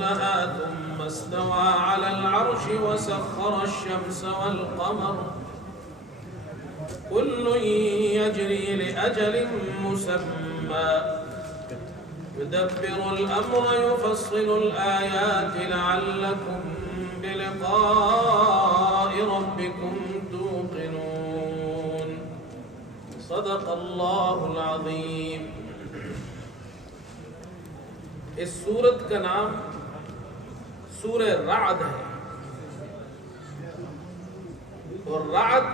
ترونها ثم استوى على العرش وسخر الشمس والقمر كل يجري لأجل مسمى يدبر الأمر يفصل الآيات لعلكم بلقاء ربكم توقنون صدق اللہ العظیم۔ اس سورت کا نام سورہ رعد ہے، اور رعد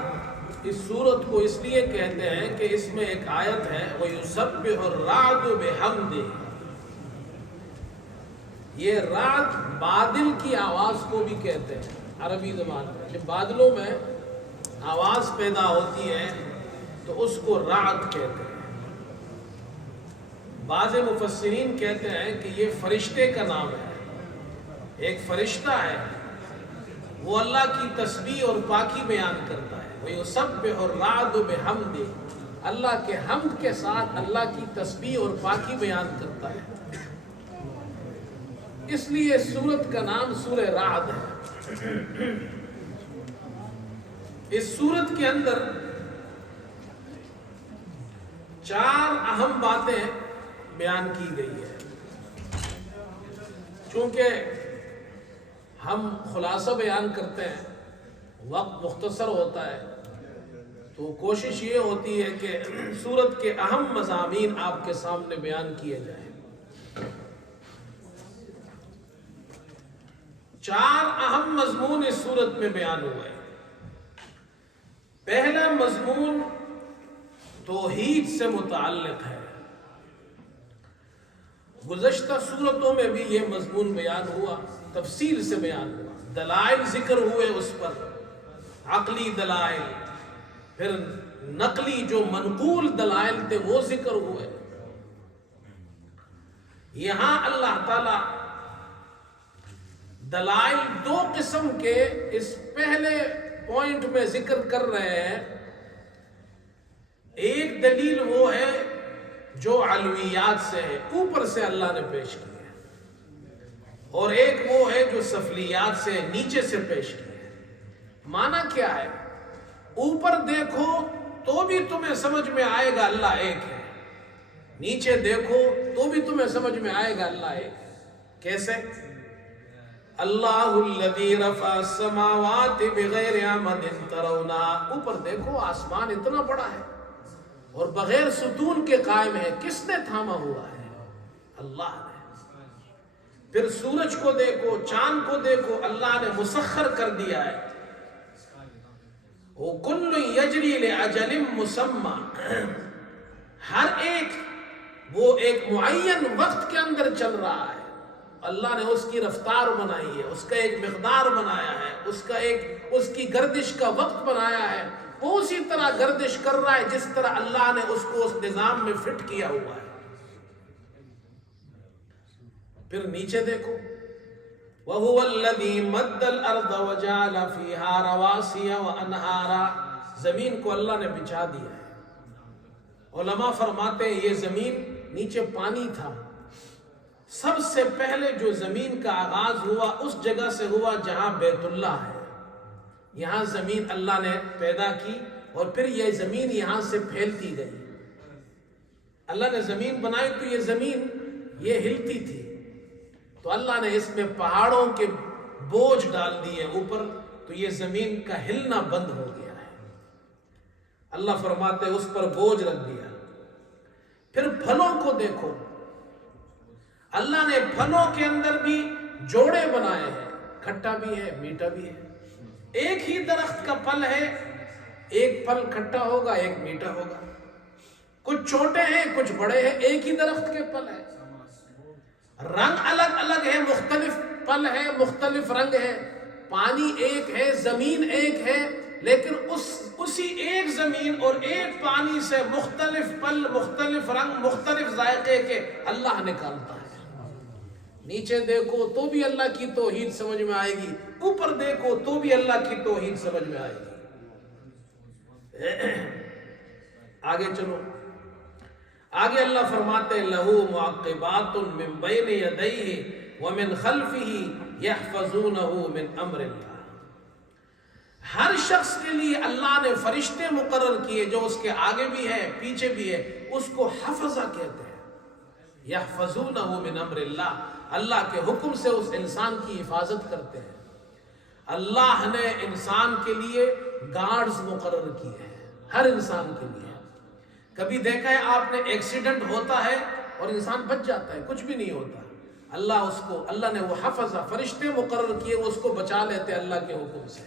اس سورت کو اس لیے کہتے ہیں کہ اس میں ایک آیت ہے وَيُسَبِّحُ الرَّعْدُ بِحَمْدِهِ۔ یہ رعد بادل کی آواز کو بھی کہتے ہیں عربی زبان میں، جب بادلوں میں آواز پیدا ہوتی ہے تو اس کو رعد کہتے ہیں۔ بعض مفسرین کہتے ہیں کہ یہ فرشتے کا نام ہے، ایک فرشتہ ہے، وہ اللہ کی تسبیح اور پاکی بیان کرتا ہے۔ وَيُسَبِّحُ الرَّعْدُ بِحَمْدِهِ، اللہ کے حمد کے ساتھ اللہ کی تسبیح اور پاکی بیان کرتا ہے، اس لیے سورت کا نام سورہ رعد ہے۔ اس سورت کے اندر 4 اہم باتیں بیان کی گئی ہے۔ چونکہ ہم خلاصہ بیان کرتے ہیں، وقت مختصر ہوتا ہے، تو کوشش یہ ہوتی ہے کہ سورت کے اہم مضامین آپ کے سامنے بیان کیے جائیں۔ 4 اہم مضمون اس سورت میں بیان ہوئے۔ پہلا مضمون توحید سے متعلق ہے۔ گزشتہ سورتوں میں بھی یہ مضمون بیان ہوا، تفصیل سے بیان ہوا، دلائل ذکر ہوئے اس پر، عقلی دلائل، پھر نقلی جو منقول دلائل تھے وہ ذکر ہوئے۔ یہاں اللہ تعالی دلائل 2 قسم کے اس پہلے پوائنٹ میں ذکر کر رہے ہیں۔ ایک دلیل وہ ہے جو علویات سے ہے، اوپر سے اللہ نے پیش کی ہے، اور ایک وہ ہے جو سفلیات سے، نیچے سے پیش کی ہے۔ معنی کیا ہے؟ اوپر دیکھو تو بھی تمہیں سمجھ میں آئے گا اللہ ایک ہے، نیچے دیکھو تو بھی تمہیں سمجھ میں آئے گا اللہ ایک ہے۔ کیسے؟ اللہ الذی رفع السماوات بغیر عمد ترونها، اوپر دیکھو آسمان اتنا بڑا ہے اور بغیر ستون کے قائم ہے، کس نے تھاما ہوا ہے؟ اللہ نے۔ پھر سورج کو دیکھو، چاند کو دیکھو، اللہ نے مسخر کر دیا ہے۔ وَكُلٌّ يَجْرِي لِأَجَلٍ مُّسَمًّى، ہر ایک وہ ایک معین وقت کے اندر چل رہا ہے، اللہ نے اس کی رفتار بنائی ہے، اس کا ایک مقدار بنایا ہے، اس کی گردش کا وقت بنایا ہے، وہ اسی طرح گردش کر رہا ہے جس طرح اللہ نے اس کو اس نظام میں فٹ کیا ہوا ہے۔ پھر نیچے دیکھو، وَهُوَ الَّذِي مَدَّ الْأَرْضَ وَجَعَلَ فِيهَا رَوَاسِيَ وَأَنْهَارًا، زمین کو اللہ نے بچھا دیا ہے۔ علماء فرماتے ہیں یہ زمین، نیچے پانی تھا، سب سے پہلے جو زمین کا آغاز ہوا اس جگہ سے ہوا جہاں بیت اللہ ہے، یہاں زمین اللہ نے پیدا کی، اور پھر یہ زمین یہاں سے پھیلتی گئی۔ اللہ نے زمین بنائی تو یہ زمین یہ ہلتی تھی، تو اللہ نے اس میں پہاڑوں کے بوجھ ڈال دیے اوپر، تو یہ زمین کا ہلنا بند ہو گیا ہے۔ اللہ فرماتے اس پر بوجھ رکھ دیا۔ پھر پھلوں کو دیکھو، اللہ نے پھلوں کے اندر بھی جوڑے بنائے ہیں، کھٹا بھی ہے میٹھا بھی ہے۔ ایک ہی درخت کا پھل ہے، ایک پھل کھٹا ہوگا ایک میٹھا ہوگا، کچھ چھوٹے ہیں کچھ بڑے ہیں، ایک ہی درخت کے پھل ہے۔ رنگ الگ الگ ہے، مختلف پھل ہے، مختلف رنگ ہے، پانی ایک ہے، زمین ایک ہے، لیکن اسی ایک زمین اور ایک پانی سے مختلف پھل، مختلف رنگ، مختلف ذائقے کے اللہ نکالتا ہے۔ نیچے دیکھو تو بھی اللہ کی توحید سمجھ میں آئے گی، اوپر دیکھو تو بھی اللہ کی توحید سمجھ میں آئے گی۔ آگے چلو، آگے اللہ فرماتے ہیں لَهُ مُعَقِّبَاتٌ مِّن بَيْنِ يَدَيْهِ ومن خلفه يحفظونه من امر اللہ. ہر شخص کے لیے اللہ نے فرشتے مقرر کیے جو اس کے آگے بھی ہے پیچھے بھی ہے، اس کو حفظہ کہتے ہیں. یحفظونہ من امر اللہ، اللہ کے حکم سے اس انسان کی حفاظت کرتے ہیں. اللہ نے انسان کے لیے گارڈز مقرر کیے ہیں، ہر انسان کے لیے. کبھی دیکھا ہے آپ نے ایکسیڈنٹ ہوتا ہے اور انسان بچ جاتا ہے، کچھ بھی نہیں ہوتا. اللہ نے وہ حفظہ فرشتے مقرر کیے، وہ اس کو بچا لیتے اللہ کے حکم سے.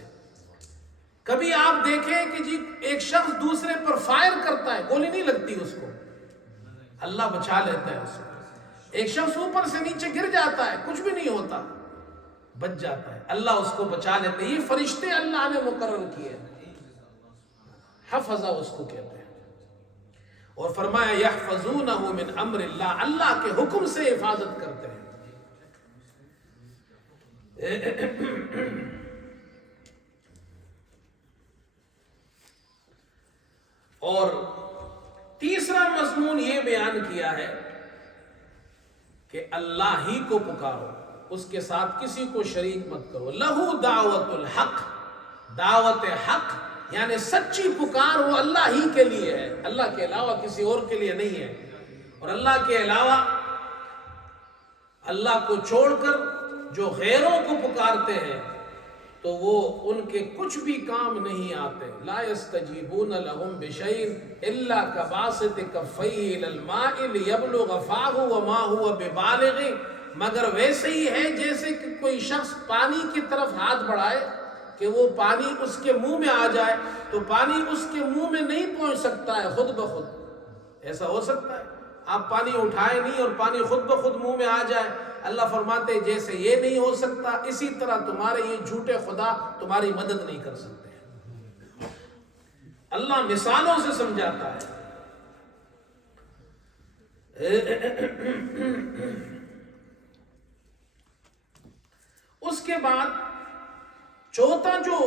کبھی آپ دیکھیں کہ جی ایک شخص دوسرے پر فائر کرتا ہے، گولی نہیں لگتی اس کو، اللہ بچا لیتا ہے اس کو. ایک شخص اوپر سے نیچے گر جاتا ہے، کچھ بھی نہیں ہوتا، بچ جاتا ہے، اللہ اس کو بچا لیتے ہیں. یہ فرشتے اللہ نے مقرر کیے، حفظہ اس کو کہتے ہیں. اور فرمایا یحفظونہ من امر اللہ، اللہ کے حکم سے حفاظت کرتے ہیں. اور تیسرا مضمون یہ بیان کیا ہے کہ اللہ ہی کو پکارو، اس کے ساتھ کسی کو شریک مت کرو. لہو دعوت الحق، دعوت حق یعنی سچی پکار وہ اللہ ہی کے لیے ہے، اللہ کے علاوہ کسی اور کے لیے نہیں ہے. اور اللہ کے علاوہ اللہ کو چھوڑ کر جو غیروں کو پکارتے ہیں تو وہ ان کے کچھ بھی کام نہیں آتے. لا يستجیبون لهم بشیء الا كباسط کفیہ الی الماء لیبلغ فاہ وما هو ببالغ، مگر ویسے ہی ہے جیسے کہ کوئی شخص پانی کی طرف ہاتھ بڑھائے کہ وہ پانی اس کے منہ میں آ جائے، تو پانی اس کے منہ میں نہیں پہنچ سکتا ہے خود بخود. ایسا ہو سکتا ہے آپ پانی اٹھائے نہیں اور پانی خود بخود منہ میں آ جائے؟ اللہ فرماتے جیسے یہ نہیں ہو سکتا، اسی طرح تمہارے یہ جھوٹے خدا تمہاری مدد نہیں کر سکتے. اللہ مثالوں سے سمجھاتا ہے. اس کے بعد چوتھا جو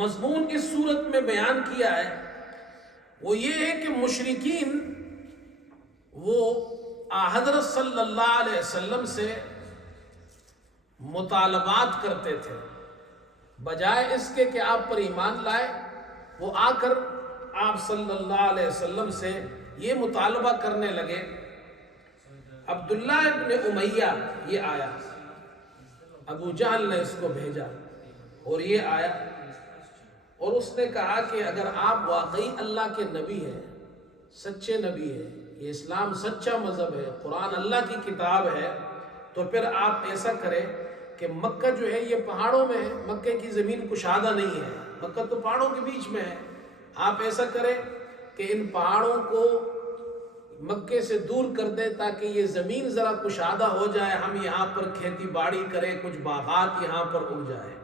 مضمون اس صورت میں بیان کیا ہے وہ یہ ہے کہ مشرکین وہ حضرت صلی اللہ علیہ وسلم سے مطالبات کرتے تھے، بجائے اس کے کہ آپ پر ایمان لائے وہ آ کر آپ صلی اللہ علیہ وسلم سے یہ مطالبہ کرنے لگے. عبداللہ ابن امیہ یہ آیا، ابو جہل نے اس کو بھیجا اور یہ آیا اور اس نے کہا کہ اگر آپ واقعی اللہ کے نبی ہیں، سچے نبی ہیں، یہ اسلام سچا مذہب ہے، قرآن اللہ کی کتاب ہے، تو پھر آپ ایسا کریں کہ مکہ جو ہے یہ پہاڑوں میں ہے، مکہ کی زمین کشادہ نہیں ہے، مکہ تو پہاڑوں کے بیچ میں ہے. آپ ایسا کریں کہ ان پہاڑوں کو مکے سے دور کر دیں تاکہ یہ زمین ذرا کشادہ ہو جائے، ہم یہاں پر کھیتی باڑی کریں، کچھ باغات یہاں پر اگ جائے.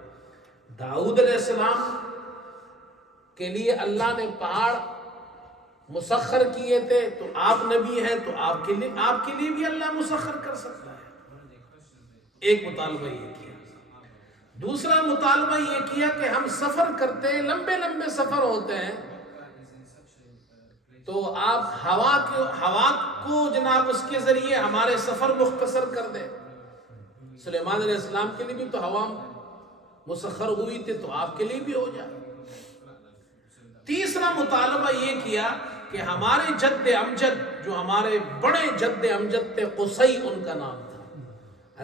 داؤد علیہ السلام کے لیے اللہ نے پہاڑ مسخر کیے تھے، تو آپ نبی ہیں تو آپ کے لیے بھی اللہ مسخر کر سکتا ہے. ایک مطالبہ یہ کیا. دوسرا مطالبہ یہ کیا کہ ہم سفر کرتے ہیں، لمبے لمبے سفر ہوتے ہیں، تو آپ ہوا کو جناب اس کے ذریعے ہمارے سفر مختصر کر دیں. سلیمان علیہ السلام کے لیے بھی تو ہوا مسخر ہوئی تھی، تو آپ کے لیے بھی ہو جائے. تیسرا مطالبہ یہ کیا کہ ہمارے جد امجد، جو ہمارے بڑے جد امجد تھے، قصی ان کا نام تھا،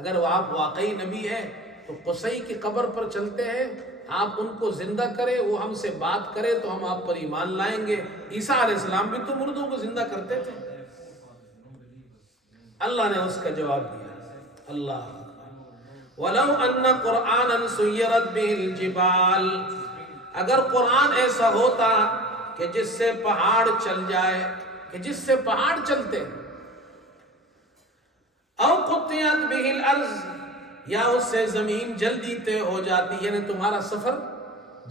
اگر وہ آپ واقعی نبی ہیں تو قصی کی قبر پر چلتے ہیں، آپ ان کو زندہ کریں، وہ ہم سے بات کرے تو ہم آپ پر ایمان لائیں گے. عیسیٰ علیہ السلام بھی تو مردوں کو زندہ کرتے تھے. اللہ نے اس کا جواب دیا. اللہ وَلَوْ أَنَّ قُرْآنًا سُيِّرَتْ بِهِ الْجِبَالِ، اگر قرآن ایسا ہوتا کہ جس سے پہاڑ چل جائے، کہ جس سے پہاڑ چلتے، او قطعت به الارض، یا اس سے زمین جلدی طے ہو جاتی، یعنی تمہارا سفر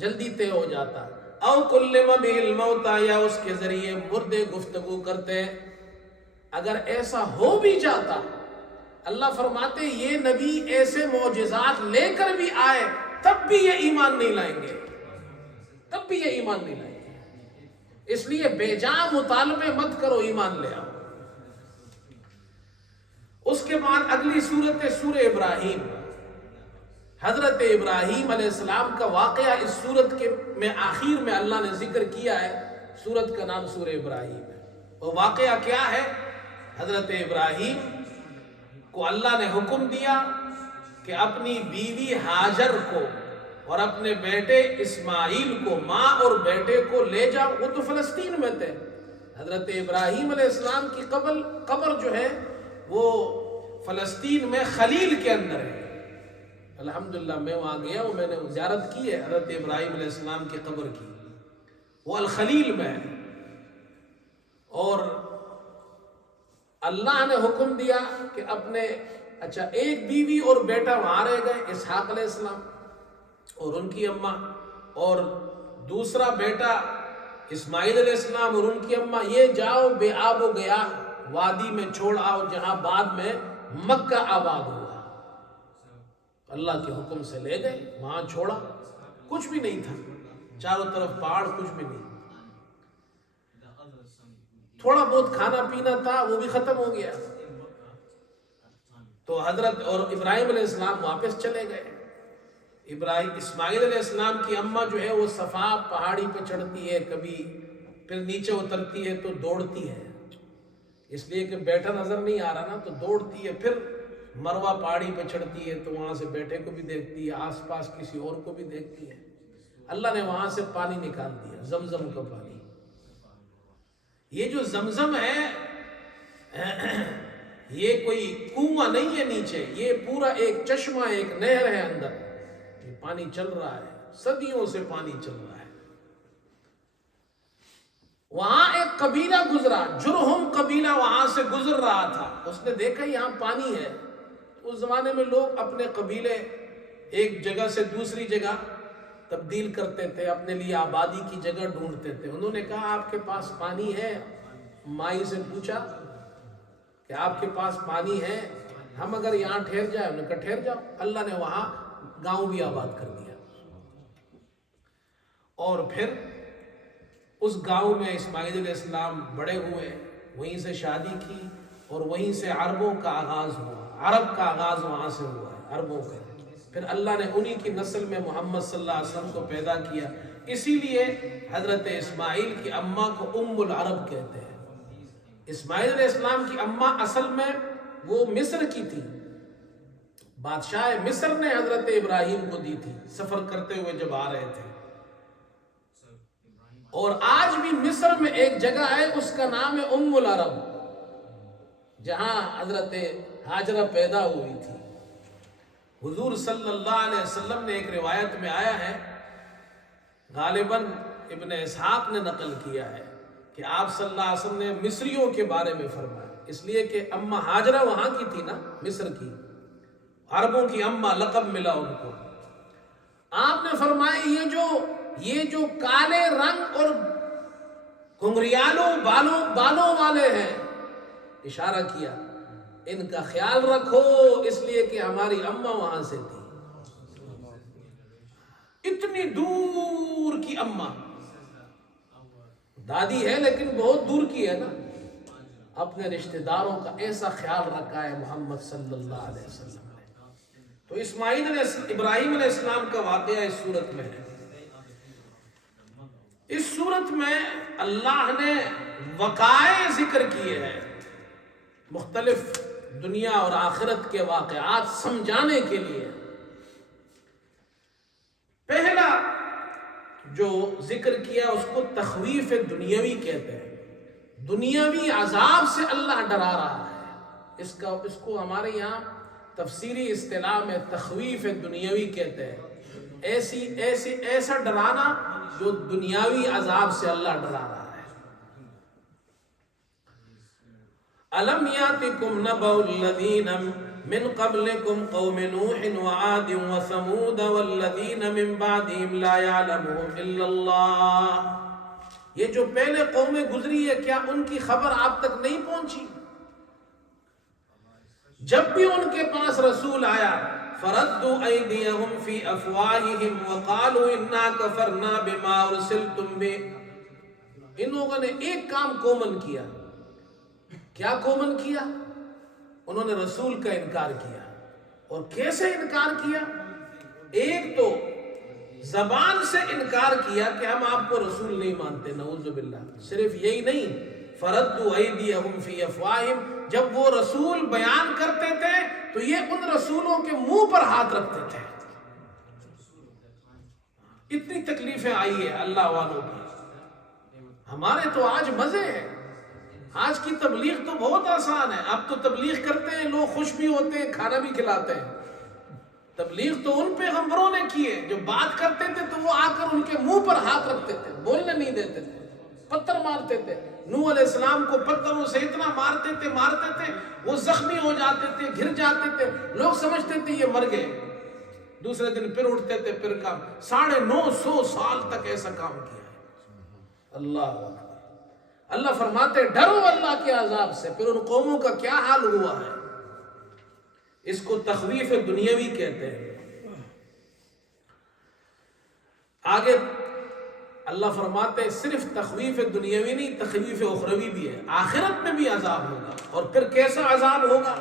جلدی طے ہو جاتا، او کلم به الموتى، یا اس کے ذریعے مردے گفتگو کرتے. اگر ایسا ہو بھی جاتا، اللہ فرماتے یہ نبی ایسے معجزات لے کر بھی آئے تب بھی یہ ایمان نہیں لائیں گے، تب بھی یہ ایمان نہیں لائیں گے. اس لیے بے جا مطالبے مت کرو، ایمان لے آؤ. اس کے بعد اگلی سورت ہے سورہ ابراہیم. حضرت ابراہیم علیہ السلام کا واقعہ اس سورت کے میں آخر میں اللہ نے ذکر کیا ہے. سورت کا نام سورہ ابراہیم ہے. وہ واقعہ کیا ہے؟ حضرت ابراہیم کو اللہ نے حکم دیا کہ اپنی بیوی ہاجر کو اور اپنے بیٹے اسماعیل کو، ماں اور بیٹے کو لے جاؤ. وہ تو فلسطین میں تھے. حضرت ابراہیم علیہ السلام کی قبر جو ہے وہ فلسطین میں خلیل کے اندر ہے. الحمدللہ میں وہاں گیا ہوں، میں نے زیارت کی ہے حضرت ابراہیم علیہ السلام کی قبر کی. وہ الخلیل میں ہے. اور اللہ نے حکم دیا کہ اپنے ایک بیوی اور بیٹا وہاں رہ گئے، اسحاق علیہ السلام اور ان کی اماں، اور دوسرا بیٹا اسماعیل علیہ السلام اور ان کی اماں. یہ جاؤ بے آب و گیا وادی میں چھوڑ آؤ جہاں بعد میں مکہ آباد ہوا. اللہ کے حکم سے لے گئے، وہاں چھوڑا. کچھ بھی نہیں تھا، چاروں طرف پہاڑ، کچھ بھی نہیں. تھوڑا بہت کھانا پینا تھا، وہ بھی ختم ہو گیا. تو حضرت اور ابراہیم علیہ السلام واپس چلے گئے. اسماعیل علیہ السلام کی اماں جو ہے وہ صفا پہاڑی پہ چڑھتی ہے، کبھی پھر نیچے اترتی ہے تو دوڑتی ہے، اس لیے کہ بیٹا نظر نہیں آ رہا نا، تو دوڑتی ہے. پھر مروہ پہاڑی پہ چڑھتی ہے تو وہاں سے بیٹے کو بھی دیکھتی ہے، آس پاس کسی اور کو بھی دیکھتی ہے. اللہ نے وہاں سے پانی نکال دیا، زمزم کا پانی. یہ جو زمزم ہے یہ کوئی کنواں نہیں ہے نیچے، یہ پورا ایک چشمہ، ایک نہر ہے اندر. یہ پانی چل رہا ہے، صدیوں سے پانی چل رہا ہے. وہاں ایک قبیلہ گزرا، جرہم قبیلہ وہاں سے گزر رہا تھا. اس نے دیکھا یہاں پانی ہے. اس زمانے میں لوگ اپنے قبیلے ایک جگہ سے دوسری جگہ تبدیل کرتے تھے، اپنے لیے آبادی کی جگہ ڈھونڈتے تھے. انہوں نے کہا آپ کے پاس پانی ہے؟ مائی سے پوچھا کہ آپ کے پاس پانی ہے؟ ہم اگر یہاں ٹھہر جائیں؟ انہوں نے کہا ٹھہر جاؤ. اللہ نے وہاں گاؤں بھی آباد کر دیا. اور پھر اس گاؤں میں اسماعیل علیہ السلام بڑے ہوئے، وہیں سے شادی کی اور وہیں سے عربوں کا آغاز ہوا. عرب کا آغاز وہاں سے ہوا ہے، عربوں کا. پھر اللہ نے انہی کی نسل میں محمد صلی اللہ علیہ وسلم کو پیدا کیا. اسی لیے حضرت اسماعیل کی اماں کو ام العرب کہتے ہیں. اسماعیل علیہ السلام کی اماں اصل میں وہ مصر کی تھی. بادشاہ مصر نے حضرت ابراہیم کو دی تھی سفر کرتے ہوئے جب آ رہے تھے. اور آج بھی مصر میں ایک جگہ ہے، اس کا نام ہے ام العرب، جہاں حضرت ہاجرہ پیدا ہوئی تھی. حضور صلی اللہ علیہ وسلم نے ایک روایت میں آیا ہے، غالباً ابن اسحاق نے نقل کیا ہے کہ آپ صلی اللہ علیہ وسلم نے مصریوں کے بارے میں فرمایا، اس لیے کہ اماں ہاجرہ وہاں کی تھی نا، مصر کی. عربوں کی اماں لقب ملا ان کو. آپ نے فرمایا یہ جو کالے رنگ اور گھنگریالوں بالوں والے ہیں، اشارہ کیا ان کا خیال رکھو، اس لیے کہ ہماری اماں وہاں سے تھی. اتنی دور کی اماں، دادی ہے لیکن بہت دور کی ہے نا. اپنے رشتہ داروں کا ایسا خیال رکھا ہے محمد صلی اللہ علیہ وسلم نے. تو ابراہیم علیہ السلام کا واقعہ اس صورت میں ہے. اس صورت میں اللہ نے وقائع ذکر کیے ہیں، مختلف دنیا اور آخرت کے واقعات سمجھانے کے لیے. پہلا جو ذکر کیا اس کو تخویف دنیاوی کہتے ہیں. دنیاوی عذاب سے اللہ ڈرا رہا ہے. اس کو ہمارے یہاں تفسیری اصطلاح میں تخویف دنیاوی کہتے ہیں. ایسا ڈرانا جو دنیاوی عذاب سے اللہ ڈرا رہا ہے. الم یاتکم نبأ الذین من قبلکم قوم نوح وعاد وثمود والذین من بعدهم لا يعلمهم الا اللہ. یہ جو پہلے قومیں گزری ہے، کیا ان کی خبر آپ تک نہیں پہنچی؟ جب بھی ان کے پاس رسول آیا، فردوا ایدیہم فی افواہہم وقالوا انا کفرنا بما ارسلتم بہ. ان لوگوں نے ایک کام کومن کیا. کیا کومن کیا؟ انہوں نے رسول کا انکار کیا. اور کیسے انکار کیا؟ ایک تو زبان سے انکار کیا کہ ہم آپ کو رسول نہیں مانتے، نعوذ باللہ. صرف یہی نہیں، فردوا ایدیہم فی افواہہم، جب وہ رسول بیان کرتے تھے تو یہ ان رسولوں کے منہ پر ہاتھ رکھتے تھے. اتنی تکلیفیں آئی ہے اللہ والوں کی. ہمارے تو آج مزے ہیں. آج کی تبلیغ تو بہت آسان ہے. اب تو تبلیغ کرتے ہیں لوگ، خوش بھی ہوتے ہیں، کھانا بھی کھلاتے ہیں. تبلیغ تو ان پیغمبروں نے کی ہے جو بات کرتے تھے تو وہ آ کر ان کے منہ پر ہاتھ رکھتے تھے، بولنے نہیں دیتے تھے، پتھر مارتے تھے. نوح علیہ السلام کو پتھروں سے اتنا مارتے تھے وہ زخمی ہو جاتے تھے، گر جاتے تھے. لوگ سمجھتے تھے یہ مر گئے، دوسرے دن پھر اٹھتے تھے، پھر کام. 950 سال تک ایسا کام کیا ہے. اللہ اکبر. اللہ فرماتے ڈرو اللہ کے عذاب سے. پھر ان قوموں کا کیا حال ہوا ہے؟ اس کو تخویف دنیاوی کہتے ہیں. آگے اللہ فرماتے صرف تخویف دنیاوی نہیں، تخویف اخروی بھی ہے. آخرت میں بھی عذاب ہوگا. اور پھر کیسا عذاب ہوگا؟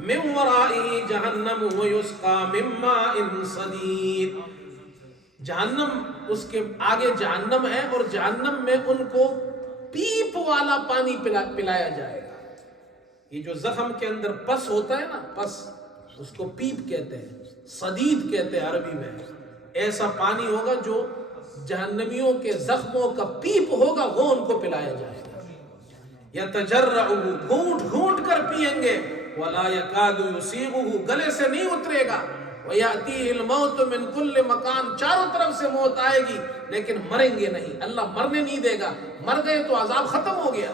من ورائہ جہنم ویسقا من ماء صدید. جہنم، اس کے آگے جہنم ہے اور جہنم میں ان کو پیپ والا پانی پلایا جائے گا. یہ جو زخم کے اندر پس ہوتا ہے نا، پس، اس کو پیپ کہتے ہیں، صدید کہتے ہیں عربی میں. ایسا پانی ہوگا جو جہنمیوں کے زخموں کا پیپ ہوگا، وہ ان کو پلایا جائے گا. یتجرعہ، گھونٹ گھونٹ کر پئیں گے. ولا یکاد یسیغہ، گلے سے نہیں اترے گا. ویأتیہ الموت من کل مکان، چاروں طرف سے موت آئے گی لیکن مریں گے نہیں. اللہ مرنے نہیں دے گا. مر گئے تو عذاب ختم ہو گیا.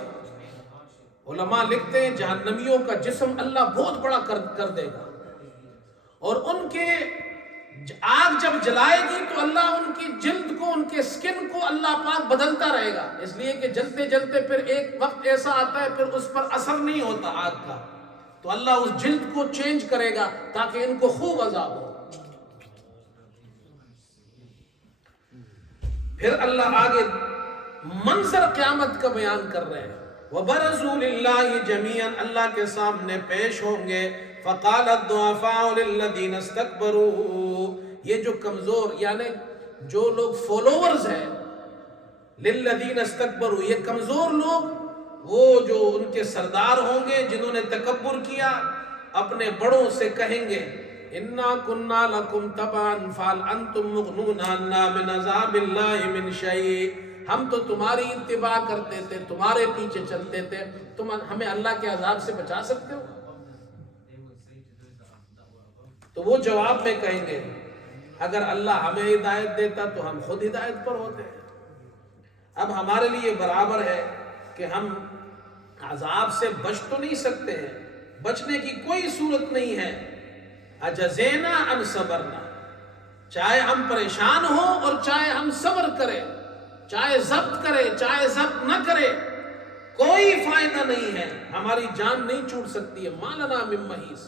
علماء لکھتے ہیں جہنمیوں کا جسم اللہ بہت بڑا کر دے گا، اور ان کے آگ جب جلائے گی تو اللہ ان کی جلد کو، ان کے سکن کو اللہ پاک بدلتا رہے گا. اس لیے کہ جلتے جلتے پھر ایک وقت ایسا آتا ہے پھر اس پر اثر نہیں ہوتا آگ کا، تو اللہ اس جلد کو چینج کرے گا تاکہ ان کو خوب عذاب ہو. پھر اللہ آگے منظر قیامت کا بیان کر رہے ہیں. وَبَرَزُوا لِلَّهِ جَمِيعًا، اللہ کے سامنے پیش ہوں گے. فَقَالَ الضُّعَفَاءُ لِلَّذِينَ اسْتَكْبَرُوا، یہ جو کمزور، یعنی جو لوگ فالوورز ہیں، لِلَّذِينَ اسْتَكْبَرُوا، یہ کمزور لوگ، وہ جو ان کے سردار ہوں گے جنہوں نے تکبر کیا، اپنے بڑوں سے کہیں گے اِنَّا كُنَّا لَكُمْ تَبَعًا فَهَلْ أَنْتُمْ مُغْنُونَ عَنَّا مِنْ عَذَابِ اللَّهِ مِنْ شَيْءٍ. ہم تو تمہاری اتباع کرتے تھے، تمہارے پیچھے چلتے تھے، تم ہمیں اللہ کے عذاب سے بچا سکتے ہو؟ تو وہ جواب میں کہیں گے اگر اللہ ہمیں ہدایت دیتا تو ہم خود ہدایت پر ہوتے. اب ہمارے لیے برابر ہے کہ ہم عذاب سے بچ تو نہیں سکتے ہیں، بچنے کی کوئی صورت نہیں ہے. اجزینا ام صبرنا، چاہے ہم پریشان ہوں اور چاہے ہم صبر کریں، چاہے ضبط کرے چاہے ضبط نہ کرے، کوئی فائدہ نہیں ہے. ہماری جان نہیں چھوٹ سکتی ہے. ما لنا من محیص.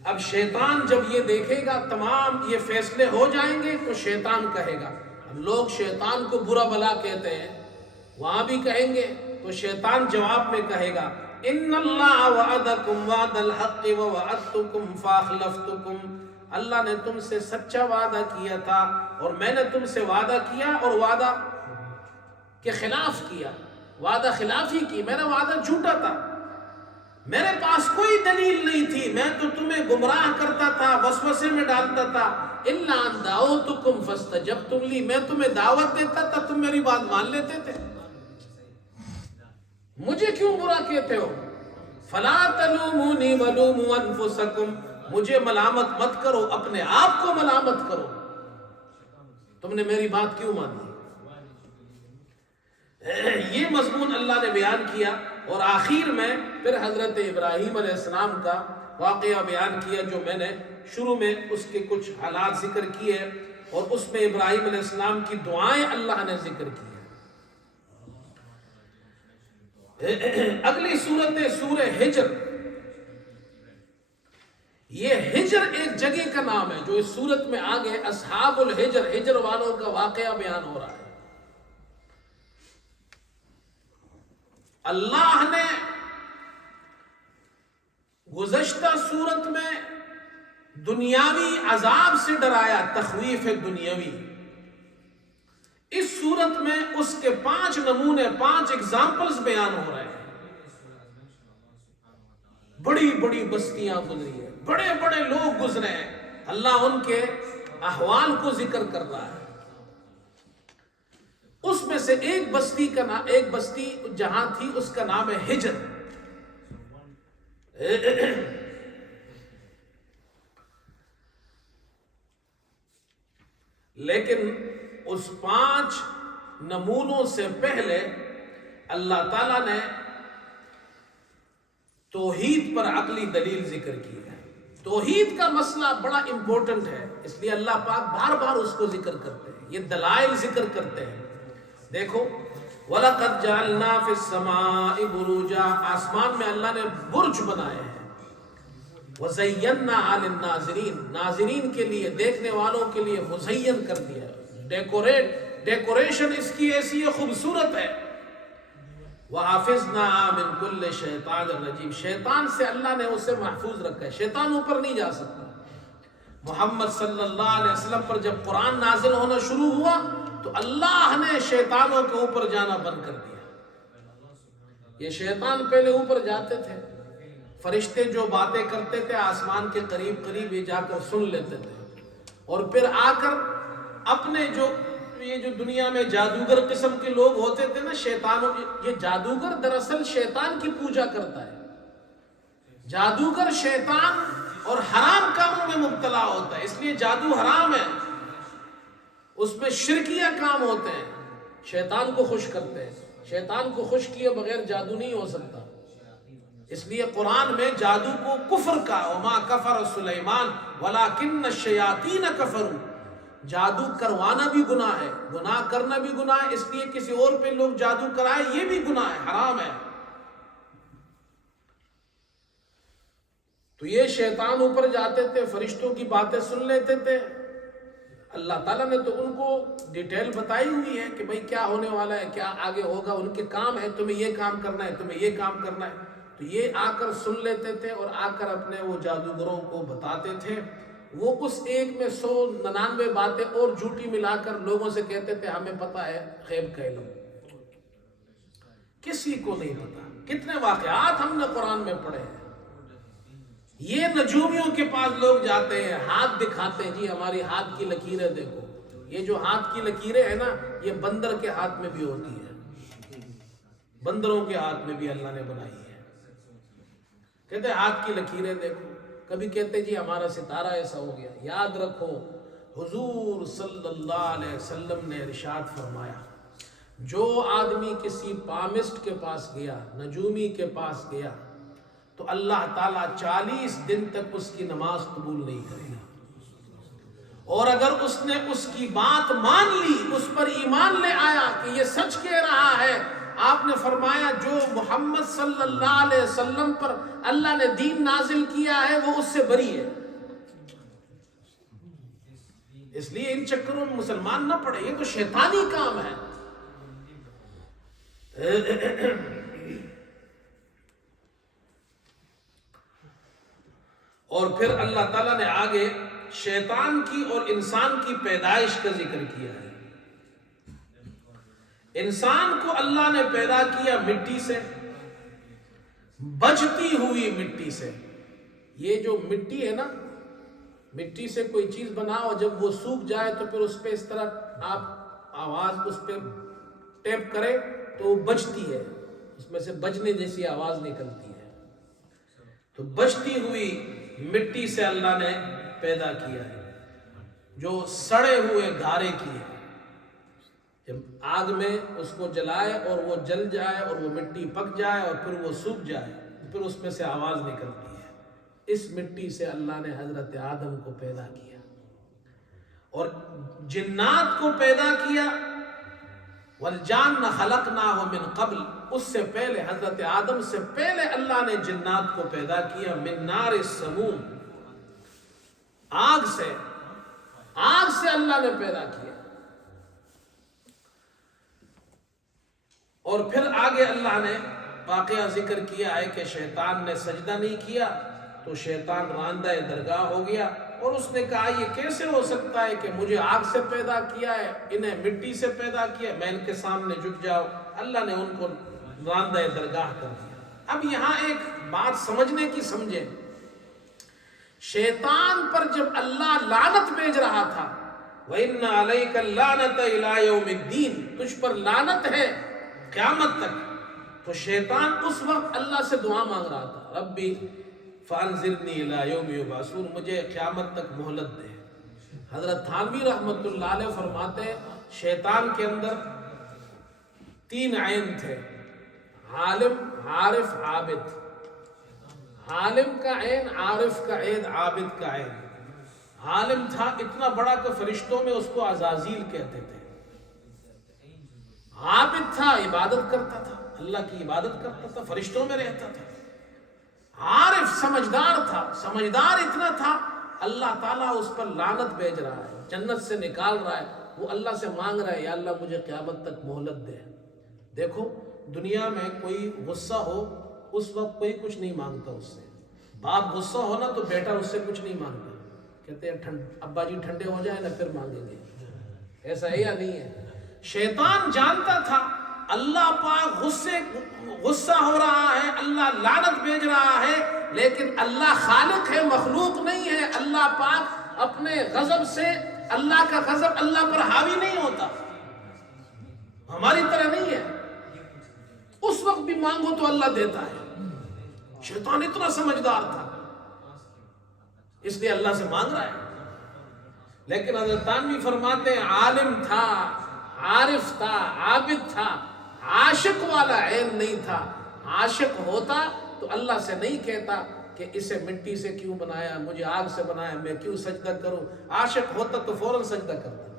اب شیطان جب یہ دیکھے گا تمام یہ فیصلے ہو جائیں گے تو شیطان کہے گا، ہم لوگ شیطان کو برا بلا کہتے ہیں، وہاں بھی کہیں گے تو شیطان جواب میں کہے گا ان اللہ وعدکم وعد الحق ووعدتکم فاخلفتکم. اللہ نے تم سے سچا وعدہ کیا تھا اور میں نے تم سے وعدہ کیا اور وعدہ کے خلاف کیا، وعدہ خلافی کی، میں نے وعدہ جھوٹا تھا، میرے پاس کوئی دلیل نہیں تھی، میں تو تمہیں گمراہ کرتا تھا، وسوسے میں ڈالتا تھا. الا ان دعوتکم فاستجبتم لی، میں تمہیں دعوت دیتا تھا تم میری بات مان لیتے تھے، مجھے کیوں برا کہتے ہو؟ فلا تلومونی ولوموا انفسکم، مجھے ملامت مت کرو، اپنے آپ کو ملامت کرو، تم نے میری بات کیوں مانی. یہ مضمون اللہ نے بیان کیا. اور آخر میں پھر حضرت ابراہیم علیہ السلام کا واقعہ بیان کیا جو میں نے شروع میں اس کے کچھ حالات ذکر کیے، اور اس میں ابراہیم علیہ السلام کی دعائیں اللہ نے ذکر کی. اگلی صورت ہے سورہ ہجر. یہ ہجر ایک جگہ کا نام ہے جو اس صورت میں آگے اصحاب الحجر، ہجر والوں کا واقعہ بیان ہو رہا ہے. اللہ نے گزشتہ صورت میں دنیاوی عذاب سے ڈرایا، تخویف دنیاوی. اس صورت میں اس کے 5 نمونے، 5 ایگزامپلز بیان ہو رہے ہیں. بڑی بڑی بستیاں گزری ہیں، بڑے بڑے لوگ گزرے ہیں، اللہ ان کے احوال کو ذکر کر رہا ہے. اس میں سے ایک بستی جہاں تھی اس کا نام ہے ہجر. لیکن اس 5 نمونوں سے پہلے اللہ تعالیٰ نے توحید پر عقلی دلیل ذکر کی ہے. توحید کا مسئلہ بڑا امپورٹنٹ ہے، اس لیے اللہ پاک بار بار اس کو ذکر کرتے ہیں، یہ دلائل ذکر کرتے ہیں. دیکھو وَلَقَدْ جَعَلْنَا فِي السَّمَاءِ بُرُوجًا، آسمان میں اللہ نے برج بنائے ہیں. وَزَيَّنَّا لِلنَّاظِرِينَ، ناظرین کے لیے، دیکھنے والوں کے لیے مزین کر دیا. ڈیکوریشن اس کی ایسی خوبصورت ہے. وَحَفِظْنَا مِن كُلِّ شَيْطَانٍ رَجِيمٍ، شیطان سے اللہ نے اسے محفوظ رکھا ہے، شیطان اوپر نہیں جا سکتا. محمد صلی اللہ علیہ وسلم پر جب قرآن نازل ہونا شروع ہوا تو اللہ نے شیطانوں کے اوپر جانا بند کر دیا. یہ شیطان پہلے اوپر جاتے تھے، فرشتے جو باتیں کرتے تھے آسمان کے قریب قریب یہ جا کر سن لیتے تھے، اور پھر آ کر اپنے یہ جو دنیا میں جادوگر قسم کے لوگ ہوتے تھے نا، شیطانوں، یہ جادوگر دراصل شیطان کی پوجا کرتا ہے. جادوگر شیطان اور حرام کاموں میں مبتلا ہوتا ہے، اس لیے جادو حرام ہے، اس میں شرکیہ کام ہوتے ہیں، شیطان کو خوش کرتے ہیں. شیطان کو خوش کیے بغیر جادو نہیں ہو سکتا. اس لیے قرآن میں جادو کو کفر کا، وما کفر سلیمان ولکن الشیاطین کفروا، جادو کروانا بھی گناہ ہے، گناہ کرنا بھی گناہ ہے، اس لیے کسی اور پہ لوگ جادو کرائے یہ بھی گناہ ہے، حرام ہے. تو یہ شیطان اوپر جاتے تھے، فرشتوں کی باتیں سن لیتے تھے. اللہ تعالیٰ نے تو ان کو ڈیٹیل بتائی ہوئی ہے کہ بھئی کیا ہونے والا ہے، کیا آگے ہوگا، ان کے کام ہے، تمہیں یہ کام کرنا ہے، تمہیں یہ کام کرنا ہے. تو یہ آ کر سن لیتے تھے اور آ کر اپنے وہ جادوگروں کو بتاتے تھے. وہ اس ایک میں 199 باتیں اور جھوٹی ملا کر لوگوں سے کہتے تھے ہمیں پتہ ہے غیب کا علم. کسی کو نہیں پتا. کتنے واقعات ہم نے قرآن میں پڑھے ہیں. یہ نجومیوں کے پاس لوگ جاتے ہیں، ہاتھ دکھاتے ہیں، جی ہماری ہاتھ کی لکیریں دیکھو. یہ جو ہاتھ کی لکیریں ہیں نا، یہ بندر کے ہاتھ میں بھی ہوتی ہے، بندروں کے ہاتھ میں بھی اللہ نے بنائی ہے. کہتے ہیں ہاتھ کی لکیریں دیکھو. کبھی کہتے جی ہمارا ستارہ ایسا ہو گیا. یاد رکھو حضور صلی اللہ علیہ وسلم نے ارشاد فرمایا، جو آدمی کسی پامسٹ کے پاس گیا، نجومی کے پاس گیا، تو اللہ تعالیٰ 40 دن تک اس کی نماز قبول نہیں کرے گا. اور اگر اس نے اس کی بات مان لی، اس پر ایمان لے آیا کہ یہ سچ کہہ رہا ہے، آپ نے فرمایا جو محمد صلی اللہ علیہ وسلم پر اللہ نے دین نازل کیا ہے وہ اس سے بری ہے. اس لیے ان چکروں میں مسلمان نہ پڑے، یہ تو شیطانی کام ہے. اور پھر اللہ تعالیٰ نے آگے شیطان کی اور انسان کی پیدائش کا ذکر کیا ہے. انسان کو اللہ نے پیدا کیا مٹی سے، بجتی ہوئی مٹی سے. یہ جو مٹی ہے نا، مٹی سے کوئی چیز بناؤ، جب وہ سوکھ جائے تو پھر اس پہ اس طرح آپ آواز اس پہ ٹیپ کرے تو وہ بجتی ہے، اس میں سے بجنے جیسی آواز نکلتی ہے. تو بجتی ہوئی مٹی سے اللہ نے پیدا کیا ہے، جو سڑے ہوئے گارے کی ہے. جب آگ میں اس کو جلائے اور وہ جل جائے اور وہ مٹی پک جائے اور پھر وہ سوکھ جائے، پھر اس میں سے آواز نکلتی ہے. اس مٹی سے اللہ نے حضرت آدم کو پیدا کیا اور جنات کو پیدا کیا. والجان خلقناہ من قبل، اس سے پہلے حضرت آدم سے پہلے اللہ نے جنات کو پیدا کیا. من نار السموم، آگ سے اللہ نے پیدا کیا. اور پھر آگے اللہ نے واقعہ ذکر کیا ہے کہ شیطان نے سجدہ نہیں کیا تو شیطان راندہ درگاہ ہو گیا اور اس نے کہا یہ کیسے ہو سکتا ہے کہ مجھے آگ سے پیدا کیا ہے، انہیں مٹی سے پیدا کیا، میں ان کے سامنے جھک جاؤ۔ اللہ نے ان کو راندہ درگاہ کر دیا۔ اب یہاں ایک بات سمجھنے کی سمجھے، شیطان پر جب اللہ لعنت بھیج رہا تھا، وَإِنَّ عَلَيْكَ اللَّعْنَةَ إِلَىٰ يَوْمِ الدِّينِ، تجھ پر لعنت ہے قیامت تک، تو شیطان اس وقت اللہ سے دعا مانگ رہا تھا، ربی فَأَنذِرْنِي إِلَىٰ يَوْمِ يُبْعَثُونَ، مجھے قیامت تک مہلت دے۔ حضرت تھانوی رحمۃ اللہ علیہ فرماتے ہیں شیطان کے اندر 3 عین تھے، عالم، عارف، عابد۔ عالم کا عین، عارف کا عین، عابد کا عین۔ عالم تھا اتنا بڑا کہ فرشتوں میں اس کو عزازیل کہتے تھے۔ عابد تھا، عبادت کرتا تھا، اللہ کی عبادت کرتا تھا، فرشتوں میں رہتا تھا۔ عارف سمجھدار تھا، سمجھدار اتنا تھا اللہ تعالیٰ اس پر لعنت بھیج رہا ہے، جنت سے نکال رہا ہے، وہ اللہ سے مانگ رہا ہے یا اللہ مجھے قیامت تک مہلت دے۔ دیکھو دنیا میں کوئی غصہ ہو اس وقت کوئی کچھ نہیں مانگتا اس سے، باپ غصہ ہونا تو بیٹا اس سے کچھ نہیں مانگتا، کہتے ہیں ابا جی ٹھنڈے ہو جائیں نا پھر مانگیں گے، ایسا ہے یا نہیں ہے؟ شیطان جانتا تھا اللہ پاک غصہ ہو رہا ہے، اللہ لعنت بھیج رہا ہے، لیکن اللہ خالق ہے، مخلوق نہیں ہے۔ اللہ پاک اپنے غضب سے، اللہ کا غضب اللہ پر حاوی نہیں ہوتا، ہماری طرح نہیں ہے، اس وقت بھی مانگو تو اللہ دیتا ہے۔ شیطان اتنا سمجھدار تھا اس لیے اللہ سے مانگ رہا ہے۔ لیکن حضرت تانوی فرماتے ہیں عالم تھا، عارف تھا، عابد تھا، عاشق والا عین نہیں تھا۔ عاشق ہوتا تو اللہ سے نہیں کہتا کہ اسے مٹی سے کیوں بنایا، مجھے آگ سے بنایا، میں کیوں سجدہ کروں۔ عاشق ہوتا تو فوراً سجدہ کرتا۔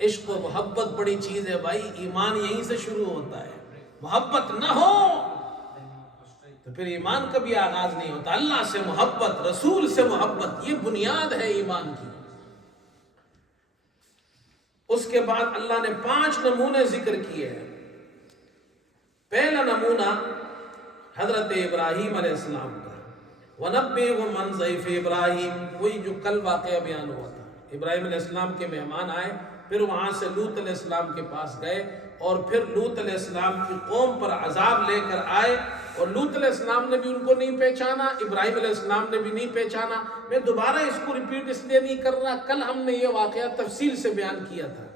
عشق و محبت بڑی چیز ہے بھائی، ایمان یہیں سے شروع ہوتا ہے۔ محبت نہ ہو تو پھر ایمان کا بھی آغاز نہیں ہوتا۔ اللہ سے محبت، رسول سے محبت، یہ بنیاد ہے ایمان کی۔ اس کے بعد اللہ نے 5 نمونے ذکر کیے ہیں۔ پہلا نمونہ حضرت ابراہیم علیہ السلام کا، وَنَبِّئْهُمْ عَنْ ضَيْفِ ابراہیم، وہی جو کل واقعہ بیان ہوا تھا۔ ابراہیم علیہ السلام کے مہمان آئے، پھر وہاں سے لوط علیہ السلام کے پاس گئے، اور پھر لوط علیہ السلام کی قوم پر عذاب لے کر آئے، اور لوط علیہ السلام نے بھی ان کو نہیں پہچانا، ابراہیم علیہ السلام نے بھی نہیں پہچانا۔ میں دوبارہ اس کو ریپیٹ اس لیے نہیں کر رہا، کل ہم نے یہ واقعہ تفصیل سے بیان کیا تھا۔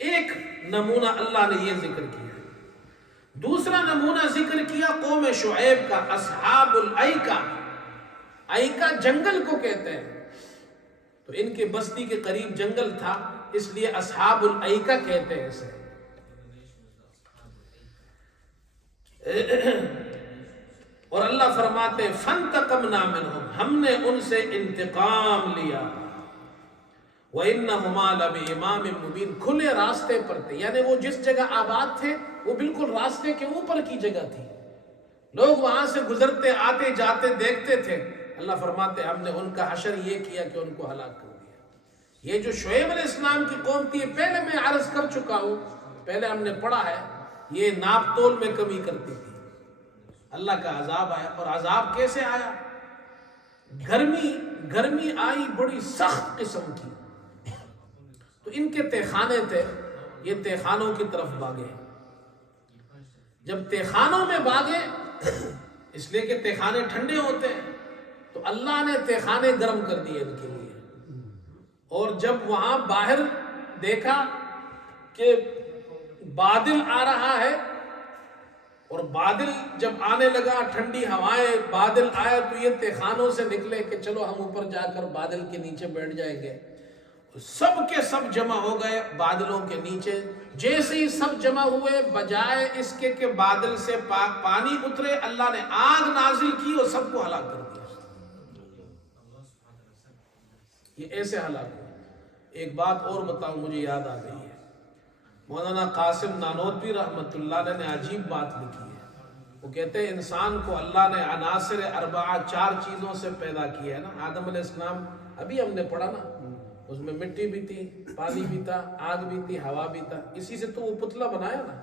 ایک نمونہ اللہ نے یہ ذکر کیا۔ دوسرا نمونہ ذکر کیا قوم شعیب کا، اصحاب الایکہ۔ ایکہ جنگل کو کہتے ہیں، تو ان کے بستی کے قریب جنگل تھا، اس لیے اصحاب الایکہ کہتے ہیں اسے۔ اور اللہ فرماتے فانتقمنا منہم، ہم نے ان سے انتقام لیا، وَإِنَّهُمَا لَبِإِمَامٍ مُبِينٍ، کھلے راستے پر تھے، یعنی وہ جس جگہ آباد تھے وہ بالکل راستے کے اوپر کی جگہ تھی، لوگ وہاں سے گزرتے آتے جاتے دیکھتے تھے۔ اللہ فرماتے ہم نے ان کا حشر یہ کیا کہ ان کو ہلاک کر دیا۔ یہ جو شعیب علیہ السلام کی قوم تھی، پہلے میں عرض کر چکا ہوں، پہلے ہم نے پڑھا ہے، یہ ناپ تول میں کمی کرتی تھی۔ اللہ کا عذاب آیا، اور عذاب کیسے آیا؟ گرمی آئی بڑی سخت قسم کی، تو ان کے تہخانے تھے، یہ تہخانوں کی طرف بھاگے۔ جب تہخانوں میں بھاگے، اس لیے کہ تہخانے ٹھنڈے ہوتے ہیں، تو اللہ نے تہخانے گرم کر دیے ان کے لیے۔ اور جب وہاں باہر دیکھا کہ بادل آ رہا ہے، اور بادل جب آنے لگا، ٹھنڈی ہوائیں، بادل آئے، تو یہ تہخانوں سے نکلے کہ چلو ہم اوپر جا کر بادل کے نیچے بیٹھ جائیں گے۔ سب کے سب جمع ہو گئے بادلوں کے نیچے۔ جیسے ہی سب جمع ہوئے، بجائے اس کے کہ بادل سے پانی اترے، اللہ نے آگ نازل کی اور سب کو ہلاک کر دیا۔ یہ ایسے ہلاک ہوا۔ ایک بات اور بتاؤں، مجھے یاد آ گئی ہے، مولانا قاسم نانوتوی رحمۃ اللہ علیہ نے عجیب بات لکھی ہے۔ وہ کہتے ہیں انسان کو اللہ نے عناصر اربعہ، 4 چیزوں سے پیدا کیا ہے نا۔ آدم علیہ السلام ابھی ہم نے پڑھا نا، اس میں مٹی بھی تھی، پانی بھی تھا، آگ بھی تھی، ہوا بھی تھا، اسی سے تو وہ پتلا بنایا نا۔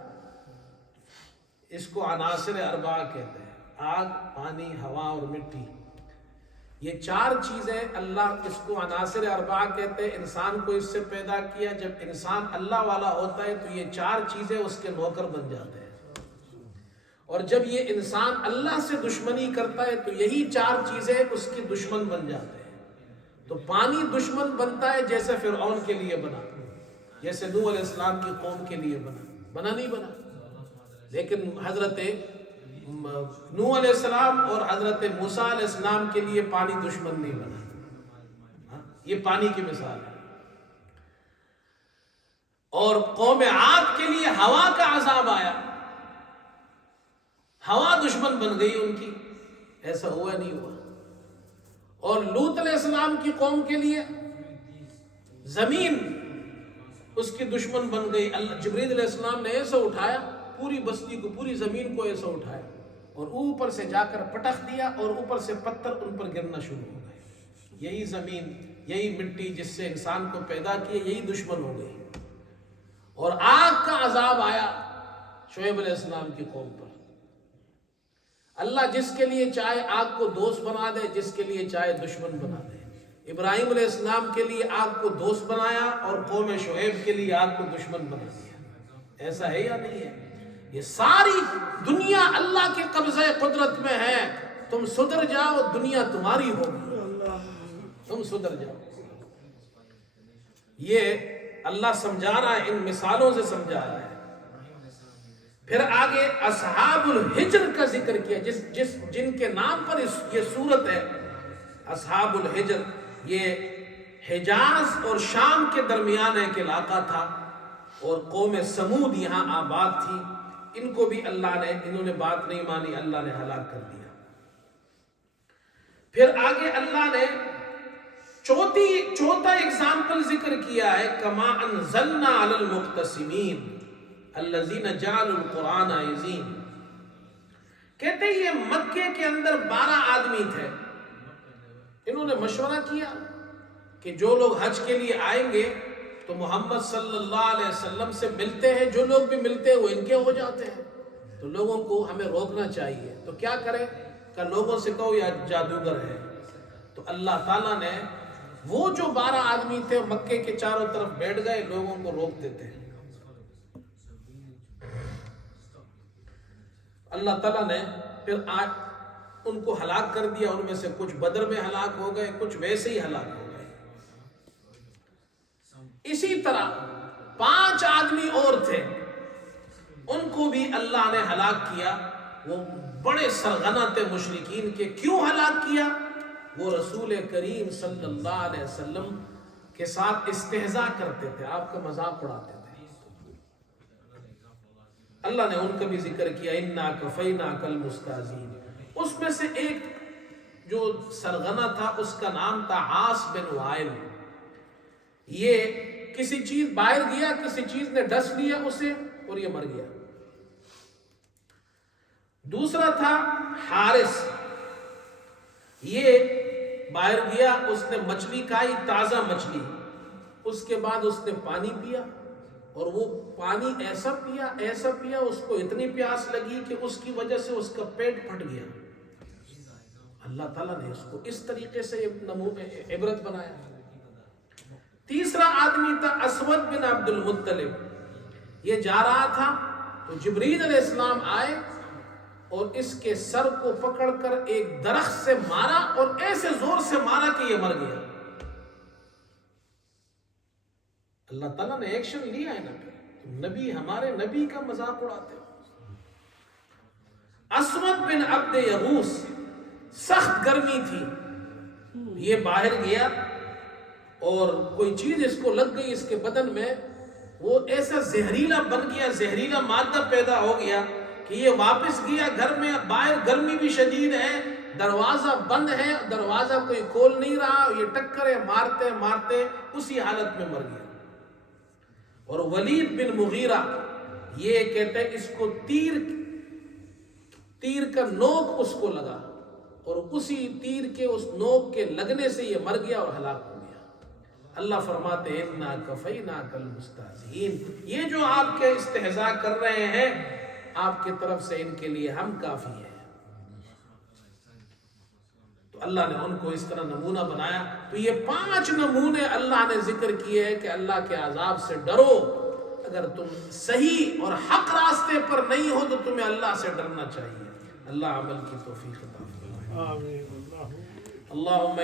اس کو عناصر اربعہ کہتے ہیں۔ آگ، پانی، ہوا اور مٹی، یہ چار چیزیں اللہ اس کو عناصر اربعہ کہتے ہیں. انسان کو اس سے پیدا کیا. جب انسان اللہ والا ہوتا ہے تو یہ چار چیزیں اس کے نوکر بن جاتے ہیں، اور جب یہ انسان اللہ سے دشمنی کرتا ہے تو یہی چار چیزیں اس کی دشمن بن جاتے ہیں. تو پانی دشمن بنتا ہے جیسے فرعون کے لیے بنا، جیسے نوح علیہ السلام کی قوم کے لیے بنا نہیں بنا. لیکن حضرت نوح علیہ السلام اور حضرت موسیٰ علیہ السلام کے لیے پانی دشمن نہیں بنا. یہ پانی کی مثال ہے. اور قوم عاد کے لیے ہوا کا عذاب آیا، ہوا دشمن بن گئی ان کی. ایسا ہوا نہیں ہوا. اور لوط علیہ السلام کی قوم کے لیے زمین اس کی دشمن بن گئی. جبریل علیہ السلام نے ایسا اٹھایا پوری بستی کو، پوری زمین کو ایسا اٹھایا اور اوپر سے جا کر پٹخ دیا، اور اوپر سے پتھر ان پر گرنا شروع ہو گئے. یہی زمین، یہی مٹی جس سے انسان کو پیدا کیا، یہی دشمن ہو گئی. اور آگ کا عذاب آیا شعیب علیہ السلام کی قوم پر. اللہ جس کے لیے چاہے آگ کو دوست بنا دے، جس کے لیے چاہے دشمن بنا دے. ابراہیم علیہ السلام کے لیے آگ کو دوست بنایا اور قوم شعیب کے لیے آگ کو دشمن بنا دیا. ایسا ہے یا نہیں ہے؟ یہ ساری دنیا اللہ کے قبضہ قدرت میں ہے. تم سدھر جاؤ، دنیا تمہاری ہوگی. تم سدھر جاؤ. یہ اللہ سمجھا رہا ہے، ان مثالوں سے سمجھا رہا ہے. پھر آگے اصحاب الحجر کا ذکر کیا، جن کے نام پر یہ سورت ہے. اصحاب الحجر یہ حجاز اور شام کے درمیان ایک علاقہ تھا، اور قوم سمود یہاں آباد تھی. ان کو بھی اللہ نے، انہوں نے بات نہیں مانی، اللہ نے ہلاک کر دیا. پھر آگے اللہ نے چوتھا اگزامپل ذکر کیا ہے، کما انزلنا علی المقتسمین الذین جعلوا القرآن عظیم. کہتے ہیں یہ مکے کے اندر 12 آدمی تھے. انہوں نے مشورہ کیا کہ جو لوگ حج کے لیے آئیں گے تو محمد صلی اللہ علیہ وسلم سے ملتے ہیں، جو لوگ بھی ملتے ہیں وہ ان کے ہو جاتے ہیں، تو لوگوں کو ہمیں روکنا چاہیے. تو کیا کریں؟ کہ لوگوں سے کہو یہ جادوگر ہے. تو اللہ تعالیٰ نے وہ جو 12 آدمی تھے مکے کے چاروں طرف بیٹھ گئے، لوگوں کو روک دیتے ہیں. اللہ تعالیٰ نے پھر آج ان کو ہلاک کر دیا. ان میں سے کچھ بدر میں ہلاک ہو گئے، کچھ ویسے ہی ہلاک ہو گئے. اسی طرح 5 آدمی اور تھے، ان کو بھی اللہ نے ہلاک کیا. وہ بڑے سرغنہ تھے مشرکین کے. کیوں ہلاک کیا؟ وہ رسول کریم صلی اللہ علیہ وسلم کے ساتھ استہزاء کرتے تھے، آپ کا مذاق اڑاتے تھے. اللہ نے ان کا بھی ذکر کیا، اِنَّا كَفَيْنَاكَ الْمُسْتَهْزِئِينَ. اس میں سے ایک جو سرغنہ تھا اس کا نام تھا عاص بن وائل. یہ کسی چیز باہر گیا، کسی چیز نے ڈس لیا اسے اور یہ مر گیا. دوسرا تھا حارث. یہ باہر گیا، اس نے مچھلی کھائی، تازہ مچھلی. اس کے بعد اس نے پانی پیا، اور وہ پانی ایسا پیا اس کو اتنی پیاس لگی کہ اس کی وجہ سے اس کا پیٹ پھٹ گیا. اللہ تعالیٰ نے اس کو اس طریقے سے عبرت بنایا. تیسرا آدمی تھا اسود بن عبد المطلب. یہ جا رہا تھا تو جبریل علیہ السلام آئے اور اس کے سر کو پکڑ کر ایک درخت سے مارا، اور ایسے زور سے مارا کہ یہ مر گیا. اللہ تعالیٰ نے ایکشن لیا ہے نا. نبی، ہمارے نبی کا مذاق اڑاتے ہو. اسود بن عبد یغوث، سخت گرمی تھی، یہ باہر گیا اور کوئی چیز اس کو لگ گئی اس کے بدن میں. وہ ایسا زہریلا بن گیا، زہریلا مادہ پیدا ہو گیا کہ یہ واپس گیا گھر میں. باہر گرمی بھی شدید ہے، دروازہ بند ہے، دروازہ کوئی کھول نہیں رہا. یہ ٹکرے مارتے مارتے اسی حالت میں مر گیا. اور ولید بن مغیرہ، یہ کہتے ہیں اس کو تیر کا نوک اس کو لگا، اور اسی تیر کے اس نوک کے لگنے سے یہ مر گیا اور ہلاک ہو گیا. اللہ فرماتے ہیں اِنَّا كَفَيْنَاكَ الْمُسْتَهْزِئِينَ. یہ جو آپ کے استہزاء کر رہے ہیں، آپ کی طرف سے ان کے لیے ہم کافی ہیں. اللہ نے ان کو اس طرح نمونہ بنایا. تو یہ 5 نمونے اللہ نے ذکر کیے ہیں کہ اللہ کے عذاب سے ڈرو. اگر تم صحیح اور حق راستے پر نہیں ہو تو تمہیں اللہ سے ڈرنا چاہیے. اللہ عمل کی توفیق عطا فرمائے. آمین. اللہم